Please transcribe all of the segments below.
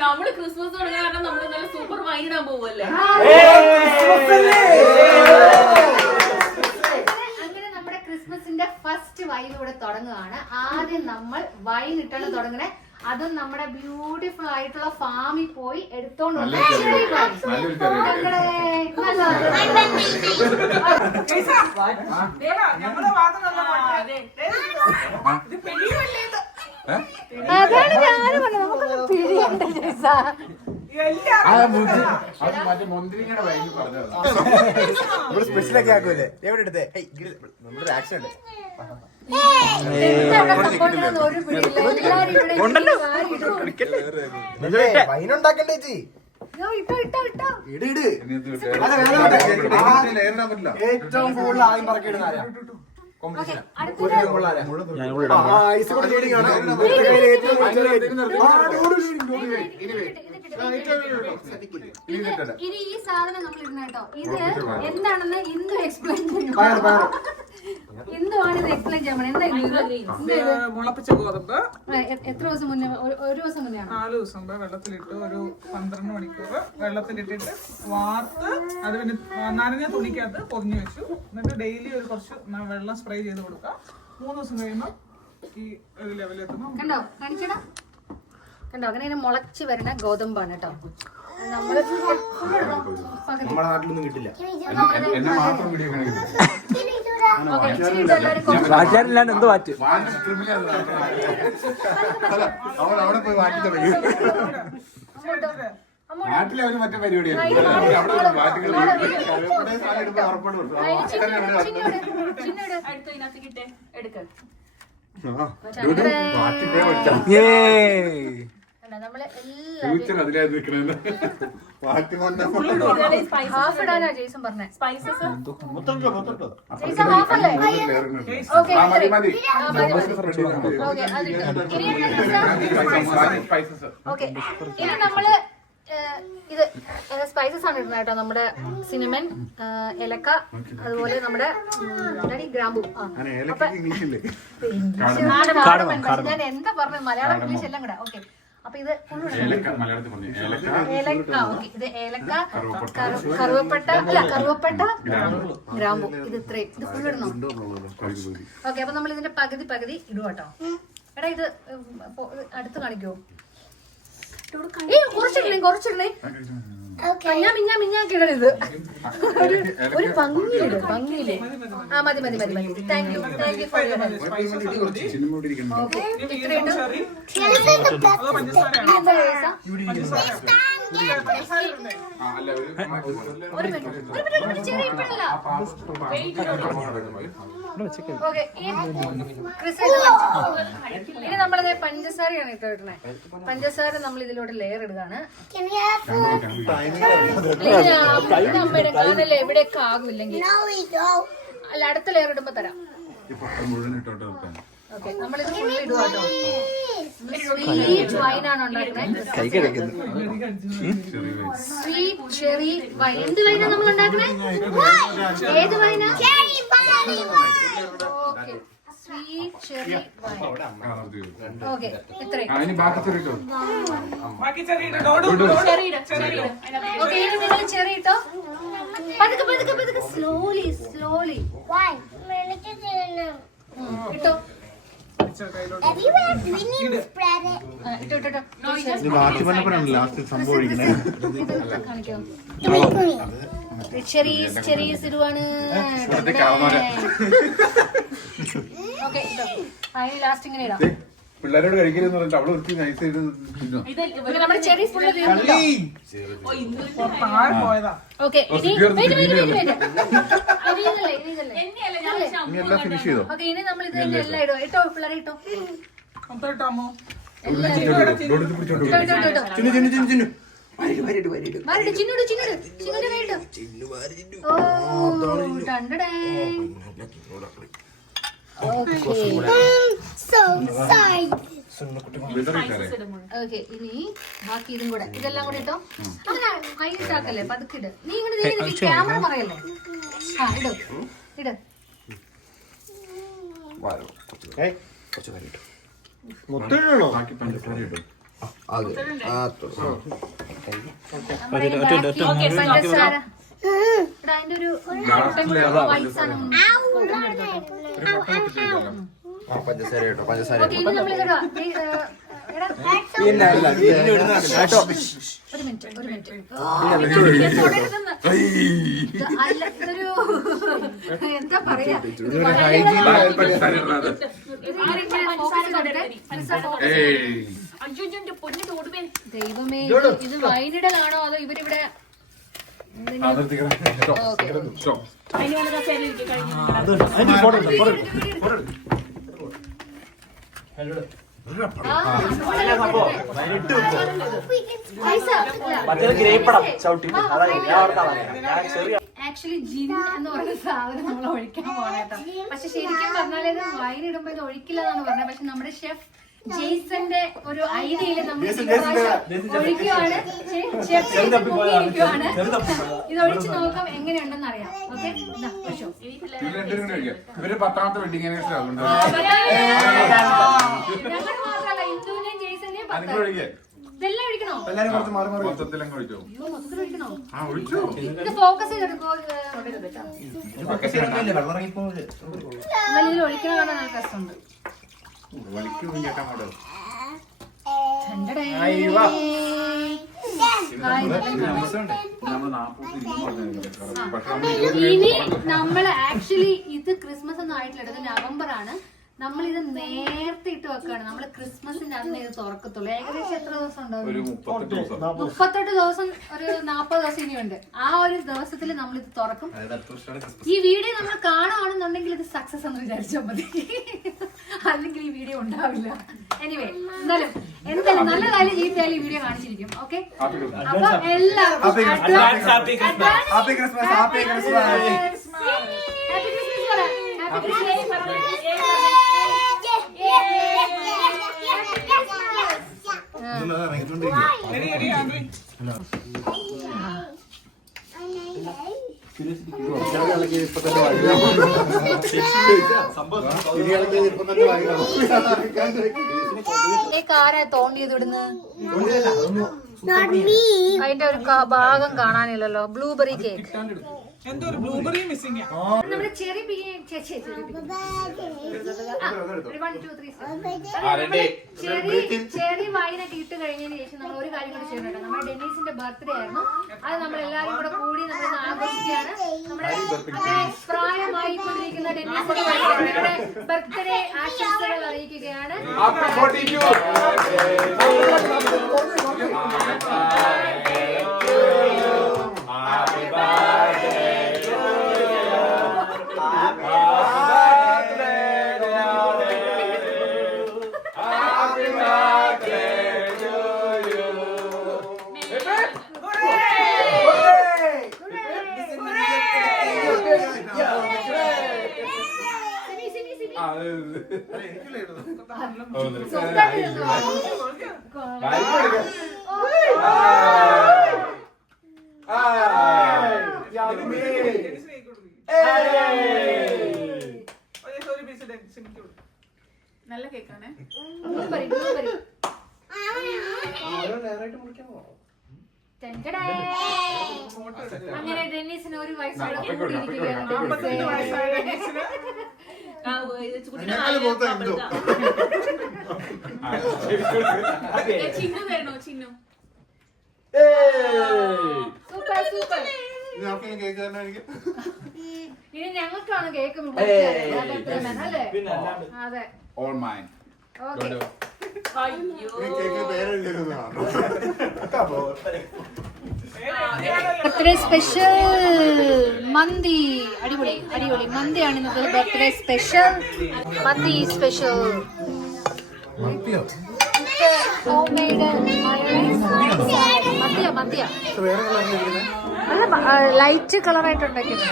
നമ്മള് ക്രിസ്മസ് തുടങ്ങാൻ കാരണം നമ്മള് നല്ല സൂപ്പർ വൈനിടാൻ പോവല്ലേ. അങ്ങനെ നമ്മുടെ ക്രിസ്മസിന്റെ ഫസ്റ്റ് വൈൻ ഇവിടെ തുടങ്ങുകയാണ്. ആദ്യം നമ്മൾ വൈൻ ഇട്ടാണ് തുടങ്ങണേ. അതും നമ്മുടെ ബ്യൂട്ടിഫുൾ ആയിട്ടുള്ള ഫാമിൽ പോയി എടുത്തോണ്ട് അതാണ് ഞാനും പറഞ്ഞത്. നമുക്കൊന്ന് പിടിയുണ്ട് ജയ്സാ. സ്പെഷ്യലൊക്കെ ആക്കൂല്ലേ? എവിടെ എടുത്തേ? നമ്മുടെ ആക്ഷൻ ഉണ്ട്. വൈനുണ്ടാക്കണ്ടേ ചേച്ചി? ഏറ്റവും കൂടുതൽ ആദ്യം പറക്കിയിടുന്ന ആരാ? ഇനി ഈ സാധനം നമ്മൾ ഇടുന്ന കേട്ടോ. ഇത് എന്താണെന്ന് ഇന്നും എക്സ്പ്ലെയിൻ ചെയ്യും. എന്തുവാണ് ഇത് എക്സ്പ്ലെയിൻ ചെയ്യാൻ? മുളപ്പിച്ച ഗോതമ്പ് എത്ര ദിവസം മുന്നേ? ഒരു ദിവസം മുന്നേ 4 ദിവസം മുമ്പ് വെള്ളത്തിലിട്ട് ഒരു 12 മണിക്കൂർ വെള്ളത്തിലിട്ടിട്ട് വാർത്ത് അത് പിന്നെ നനഞ്ഞ തുണിക്കകത്ത് പൊതിഞ്ഞു വെച്ചു. എന്നിട്ട് ഡെയിലി ഒരു കുറച്ച് വെള്ളം സ്പ്രേ ചെയ്ത് കൊടുക്കാം. 3 ദിവസം കഴിയുമ്പോൾ ഈ ഒരു ലെവലെത്തുമ്പോൾ കണ്ടോ, കാണിച്ചടാ. കണ്ടോ, അങ്ങനെ മുളച്ച് വരുന്ന ഗോതമ്പാണ് കേട്ടോ. നമ്മുടെ നാട്ടിലൊന്നും കിട്ടില്ല. വാറ്റാനില്ലാണ്ട് എന്ത് വാറ്റ്? നാട്ടിലവര് മറ്റേ പരിപാടിയാണ്. ഇനി നമ്മള് ഇത് സ്പൈസസ് ആണ് ഇടുന്നത് കേട്ടോ. നമ്മുടെ സിനമൻ, ഏലക്ക, അതുപോലെ നമ്മുടെ ഗ്രാമ്പു. ഞാൻ എന്താ പറഞ്ഞത്? മലയാളം ഇംഗ്ലീഷ് എല്ലാം കൂടെ. ഓക്കെ, അപ്പൊ ഇത് ഇത് ഏലക്ക, കറുവപ്പട്ട, ഗ്രാമ്പു. ഇത് ഇത്രയും, ഇത് ഫുൾ ഇടണം. ഓക്കെ, അപ്പൊ നമ്മൾ ഇതിന്റെ പകുതി ഇടുക കേട്ടോ. എടാ ഇത് അടുത്ത് കാണിക്കോ? കുറച്ചിടണേ. മിഞ്ഞാക്കിടരുത്. ഒരു ഭംഗിയില്. ആ മതി. Thank you for your help. Okay, ഇത്രയും ഇനി നമ്മളത് പഞ്ചസാരയാണ് ഇട്ട് ഇടണേ. പഞ്ചസാര നമ്മൾ ഇതിലോട്ട് ലെയർ ഇടുകയാണ്. അമ്മയുടെ കാണല്ലേ എവിടെയൊക്കെ ആകുമില്ലെങ്കിൽ. അല്ല, അടുത്ത ലെയർ ഇടുമ്പോ തരാം. ഓക്കെ, നമ്മളിത് ഫുള്ള് ഇടുക കേട്ടോ. സ്വീറ്റ് വൈനാണ് ഉണ്ടാക്കുന്നത്. Sweet cherry wine. എന്ത് വൈനാ നമ്മൾ ഉണ്ടാക്കുന്നത്? ഏത് വൈനാ? Okay, sweet cherry wine. Okay, ഇത്രയും. ഓക്കെ, ഇനി നിങ്ങൾ ചെറി ഇട്ടോ. പതുക്കെ സ്ലോലി ഇട്ടോ. ചെറീസ് ഇടുവാണ്. ഓക്കെ, അതിന് ലാസ്റ്റ് ഇങ്ങനെ ഇടാം. പിള്ളേരോട് കഴിക്കലെന്ന് പറഞ്ഞിട്ട് അവിടെ വൃത്തി നൈസ് നമ്മുടെ ചെറീസ് ഫുള്ള് ഓക്കെ. ഫിനിഷ് ചെയ്തോ? ഓക്കെ, ഇനി നമ്മൾ ഇത് എല്ലാം ഇടും. ഇട്ടോ പിള്ളേരെ ഇട്ടോ. ഓക്കെ, ഇനി ബാക്കി ഇതും കൂടെ ഇതെല്ലാം കൂടെ ഇട്ടോ. അങ്ങനെ കൈയിട്ടാക്കല്ലേ, പതുക്കിട്. നീ ഇങ്ങനെ ക്യാമറ പറയല്ലേ. ആ ഇട് ഇട്. കുറച്ച് കാര്യം ഇട്ടു. മുത്തിടണോ? അതെ പഞ്ചസാര ഇവിടെ അതിന്റെ ഒരു വൈറ്റ് സാധനം പഞ്ചസാര കേട്ടോ പഞ്ചസാര ഓക്കെ. ഇനി നമ്മളിതിടുക. പിന്നെ അല്ല, പിന്നെ ഇടുന്ന കേട്ടോ. ഒരു മിനിറ്റ് അല്ല ഇതൊരു എന്താ പറയാ ദൈവമേ, ഇത് വൈനിടലാണോ അതോ ഇവരിവിടെ ആക്ച്വലി ജിൻ എന്ന് പറയുന്ന സാധനം നമ്മൾ ഒഴിക്കാൻ പോകണേട്ടോ. പക്ഷെ ശരിക്കും പറഞ്ഞാൽ ഇത് വൈൻ ഇടുമ്പോ ഇത് ഒഴിക്കില്ല എന്നാണ് പറഞ്ഞത്. പക്ഷെ നമ്മുടെ ഷെഫ് ജെയ്സന്റെ ഒരു ഐഡിയയില് നമ്മൾ ഒഴിക്കുവാണ്. ഷെഫ് ഇരിക്കുവാണ്. ഇത് ഒഴിച്ച് നോക്കാം എങ്ങനെയുണ്ടെന്ന് അറിയാം. ഓക്കെ, ഇവര് 10ാമത്തെ വെഡിങ് ആനിവേഴ്സറി ആകുന്നുണ്ട്. ഞങ്ങൾ മാത്രമല്ല, ഇന്ദുവിന്റെയും ജെയ്സന്റെയും ഇതെല്ലാം ഒഴിക്കണോ? മൊത്തത്തിലങ്ങ് ഒഴിച്ചോ? അയ്യോ, മൊത്തത്തിൽ ഒഴിക്കണോ? ആ ഒഴിച്ചോ. ഇത് ഫോക്കസ് ചെയ്തെടുക്കോ. ഇതിൽ ഒഴിക്കണ കാണാൻ നല്ല രസമുണ്ട്. വലിക്കും ചേട്ടാ അങ്ങോട്ട്. ഇനി നമ്മൾ ആക്ച്വലി ഇത് ക്രിസ്മസ് ഒന്നും ആയിട്ടില്ല, ഇത് നവംബർ ആണ്. നമ്മൾ ഇത് നേരത്തെ ഇട്ട് വെക്കാണ്. നമ്മൾ ക്രിസ്മസിന്റെ അന്ന് ഇത് തുറക്കത്തുള്ളൂ. ഏകദേശം എത്ര ദിവസം ഉണ്ടാവും? 38 ദിവസം, ഒരു 40 ദിവസം ഇനിയുണ്ട്. ആ ഒരു ദിവസത്തിൽ നമ്മൾ ഇത് തുറക്കും. ഈ വീഡിയോ നമ്മൾ കാണുകയാണെന്നുണ്ടെങ്കിൽ ഇത് സക്സസ് എന്ന് വിചാരിച്ചാൽ മതി, അല്ലെങ്കിൽ ഈ വീഡിയോ ഉണ്ടാവില്ല. എനിവേ, എന്തായാലും നല്ല കാര്യം ചീത്തയാലും ഈ വീഡിയോ കാണിച്ചിരിക്കും. ഓക്കെ, അപ്പൊ എല്ലാവർക്കും ഹാപ്പി ക്രിസ്മസ്. Happy Christmas. ആരാ തോണ്ടിയത് ഇവിടുന്ന്? അതിന്റെ ഒരു ഭാഗം കാണാനില്ലല്ലോ. ബ്ലൂബെറി കേക്ക്, എന്തോ ഒരു ബ്ലൂബെറി മിസ്സിംഗ്. നമ്മുടെ ചെറി ചെറി വൈനൊക്കെ ഇട്ട് കഴിഞ്ഞതിന് ശേഷം നമ്മൾ ഒരു കാര്യം കൂടെ ചെയ്യണം. നമ്മുടെ ഡെന്നീസിന്റെ ബർത്ത്ഡേ ആയിരുന്നു. അത് നമ്മൾ എല്ലാവരും കൂടെ കൂടി നമ്മൾ ആഘോഷിക്കുകയാണ്. നമ്മുടെ പ്രായമായിക്കൊണ്ടിരിക്കുന്ന ഡെന്നീസിന്റെ ബർത്ത്ഡേ ആശംസകൾ അറിയിക്കുകയാണ്. നല്ല കേക്കാണ്. അങ്ങനെ ഡെന്നീസിന് ഒരു വയസ്സോടെ ചിന്നു തരണോ? Chinnu super super. ഇനി ഞങ്ങൾക്കാണ് കേക്ക് അല്ലേ? അതെ, All mine. ഓക്കെ. ബർത്ത്ഡേ സ്പെഷ്യൽ മന്തി. അടിപൊളി അടിപൊളി മന്തിയാണ് ഇന്നത്തെ ബർത്ത്ഡേ സ്പെഷ്യൽ. മന്തി സ്പെഷ്യൽ മന്തിയാ നല്ല ലൈറ്റ് കളറായിട്ട് ഉണ്ടാക്കിയത്.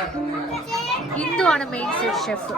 ഇന്ദുവാണ് മെയിൻ ഷെഫ്.